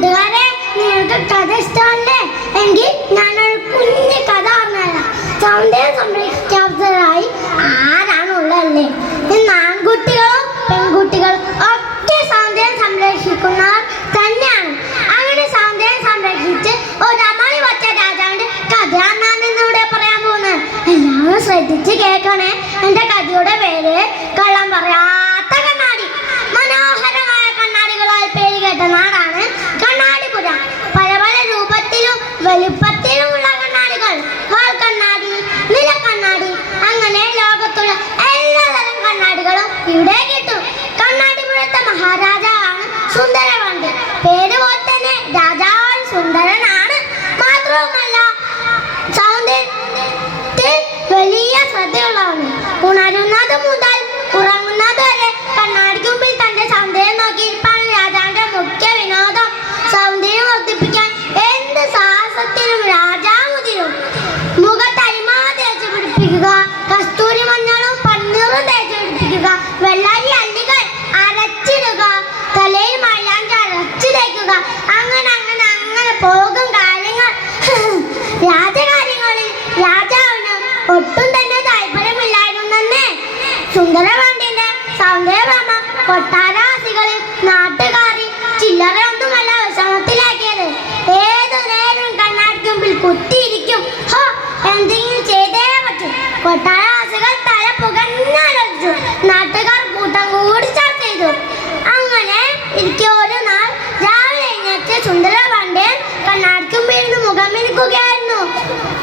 കൂട്ടുകാരെ നിങ്ങൾക്ക് കഥ ഇഷ്ടമല്ലേ? എങ്കിൽ ഞാനൊരു കുഞ്ഞു കഥ പറഞ്ഞുതരാം. സൗന്ദര്യം സംരക്ഷിക്കാത്തതായി ആരാണുള്ളതല്ലേ? ഇന്ന് ആൺകുട്ടികളും പെൺകുട്ടികളും ഒക്കെ സൗന്ദര്യം സംരക്ഷിക്കുന്നവർ തന്നെയാണ്. അങ്ങനെ സൗന്ദര്യം സംരക്ഷിച്ച് ഒരു അമളി വച്ച രാജാവിന്റെ കഥയാണ് ഞാൻ പറയാൻ പോകുന്നത്. എല്ലാവരും ശ്രദ്ധിച്ച് കേൾക്കണേ. എന്റെ കഥയുടെ പേര് കള്ളം പറയാത്ത колебания. അങ്ങനെ പോകും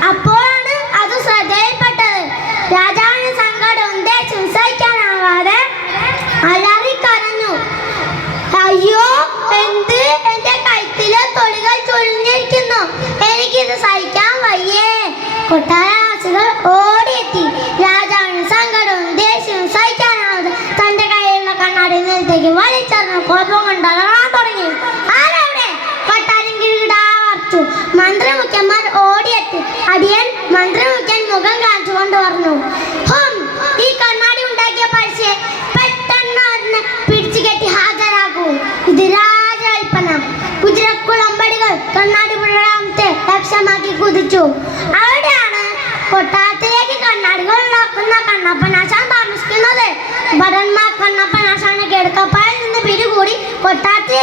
അപ്പോഴാണ് അത് ശ്രദ്ധയിൽപ്പെട്ടത്. രാജാവിന് സങ്കടം ദേഷ്യം സഹിക്കാനാവാതെ കരഞ്ഞു അയ്യോ എന്ത്? എന്റെ കഴുത്തിലെ തൊളികൾ ചൊളിഞ്ഞിരിക്കുന്നു. എനിക്കിത് സഹിക്കാൻ വയ്യേ. കൊട്ടാരവാസികൾ ഓടിയെത്തി. രാജാവിന് സങ്കടവും ദേഷ്യവും തന്റെ കയ്യിലുള്ള കണ്ണാടി നിലത്തേക്ക് വലിച്ചെറിഞ്ഞു കോപം കൊണ്ട് അലറാൻ തുടങ്ങി. കൊട്ടാരം ഓടിയെത്തി അടിയൻ മന്ത്രിമുഖ്യൻ മുഖം കാണിച്ചുകൊണ്ട് പറഞ്ഞു ഹും ഈ കണ്ണാടി ഉണ്ടാക്കിയ പഴശ്ശിയെ പെട്ടെന്ന് അതിനെ പിടിച്ചു കെട്ടി ഹാജരാകൂ ഇത് രാജകൽപ്പന കുതിരക്കുളമ്പടികൾ കണ്ണാടി പുഴത്തെ ലക്ഷ്യമാക്കി കുതിച്ചു. അവിടെയാണ് കൊട്ടാരത്തിലേക്ക് കണ്ണാടികൾ ഉണ്ടാക്കുന്ന കണ്ണപ്പനാശാൻ താമസിക്കുന്നത്. ഭടന്മാർ കണ്ണപ്പനാശാനെ കിടക്കപ്പായിൽ നിന്ന് പിടികൂടി കൊട്ടാരത്തിൽ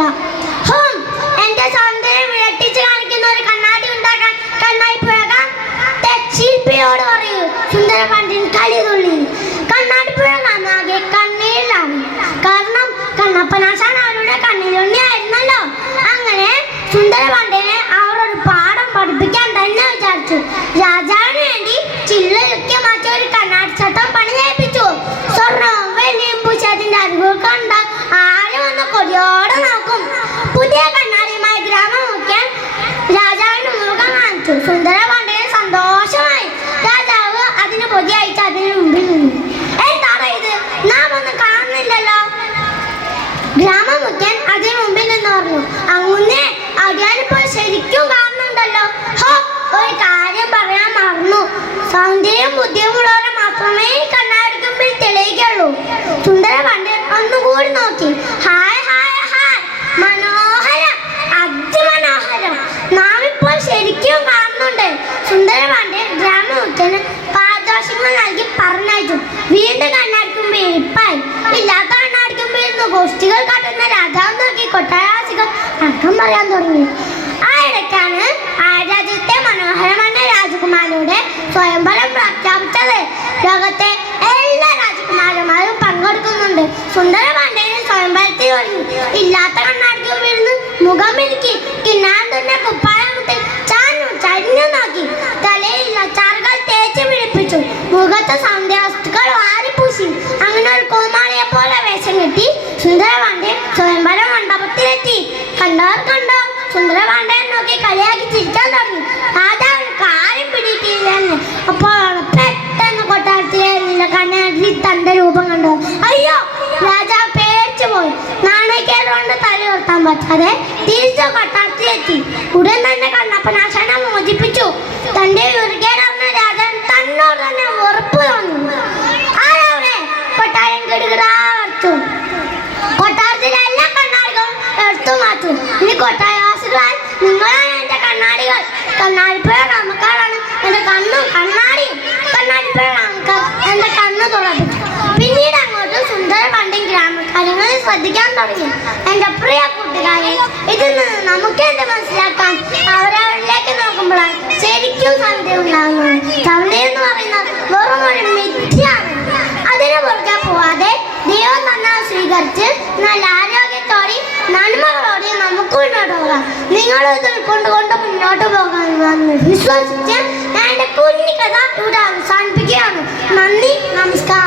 മനസ്സിലായില്ല ഹും എന്റെ സൗന്ദര്യം ഇരട്ടിച്ച് കാണിക്കുന്ന ഒരു കണ്ണാടി ഉണ്ടാക്കാൻ കണ്ണായി പുഴകാൻ ശില്പിയോട് പറയൂ. സുന്ദര പണ്ടിൻ ശരിക്കും കാണുന്നുണ്ടല്ലോ. ഹോ ഒരു കാര്യം പറയാൻ മറന്നു. സൗന്ദര്യം ബുദ്ധിയുമുള്ളവരെ മാത്രമേ കണ്ണാടിക്കുമ്പിൽ തെളിയിക്കുള്ളൂ സുന്ദര പണ്ഡിതൻ ഒന്നുകൂടി നോക്കി. ഹായ് ഹായ് ഹായ്. മനോഹരം. അതിമനോഹരം. നാം ഇപ്പോൾ ശരിക്കും കാണുന്നുണ്ട്. സുന്ദര പണ്ഡിതൻ ഗ്രാമമുഖ്യന് പാദോഷങ്ങൾ നൽകി പറഞ്ഞയച്ചു. വീണ്ടും കണ്ണാടിക്കുമ്പിൽ ഇരിപ്പായി ഇല്ലാത്ത കണ്ണാടിക്കുമ്പിൽ നിന്ന് ഗോഷ്ഠികൾ കാട്ടുന്ന രാജാവ് നോക്കി കൊട്ടാരവാസികൾ അടക്കം പറയാൻ തുടങ്ങി. ആ ഇടയ്ക്കാണ് ആ രാജ്യത്തെ മനോഹരമായ രാജകുമാരിയുടെ സ്വയംവരം പ്രഖ്യാപിച്ചത് ലോകത്തെ എല്ലാ രാജകുമാരന്മാരും പങ്കെടുക്കുന്നുണ്ട്. സുന്ദരപാണ്ഡ്യന് സ്വയംവരത്തിൽ ഇല്ലാത്ത കണ്ണാടിക്ക് വീഴുന്നു. മുഖം മിനുക്കി കിന്നാൻ തന്നെ കുപ്പായം ചാഞ്ഞു ചരിഞ്ഞു നോക്കി. തലയിൽ അച്ചാറുകൾ തേച്ച് പിടിപ്പിച്ചു. മുഖത്ത് കൂടാതെ തിരിച്ചു കൊട്ടാരത്തിലെത്തി ഉടൻ തന്നെ കണ്ണപ്പനാശാനെ മോചിപ്പിച്ചു. തന്റെ ഉരുകേടർന്ന രാജൻ തന്നോട് തന്നെ ഉറപ്പ് തോന്നി. ആരവിടെ കൊട്ടാരം കെടുകിടാ. ശ്രദ്ധിക്കാൻ തുടങ്ങി. എന്റെ പ്രിയ കൂട്ടുകാരെ ഇതിൽ നിന്ന് നമുക്ക് എന്ത് മനസ്സിലാക്കാം? അവരവരിലേക്ക് നോക്കുമ്പോഴാണ് ശരിക്കും സന്ധ്യ ഉണ്ടാകുന്നത് സന്ധ്യ എന്ന് പറയുന്നത് വെറും ഒരു മിഥ്യയാണ്. അതിനെ പുറകെ പോവാതെ ദൈവം തന്നെ സ്വീകരിച്ച് നല്ല ആരോഗ്യത്തോടെ നന്മകളോടെ നമുക്ക് മുന്നോട്ട് പോകാം. നിങ്ങൾ ഇത് ഉൾക്കൊണ്ടുകൊണ്ട് മുന്നോട്ട് പോകാമെന്ന് വിശ്വസിച്ച് ഞാൻ എന്റെ കുഞ്ഞിക്കഥ കഥ ഇവിടെ അവസാനിപ്പിക്കുകയാണ്. നന്ദി നമസ്കാരം.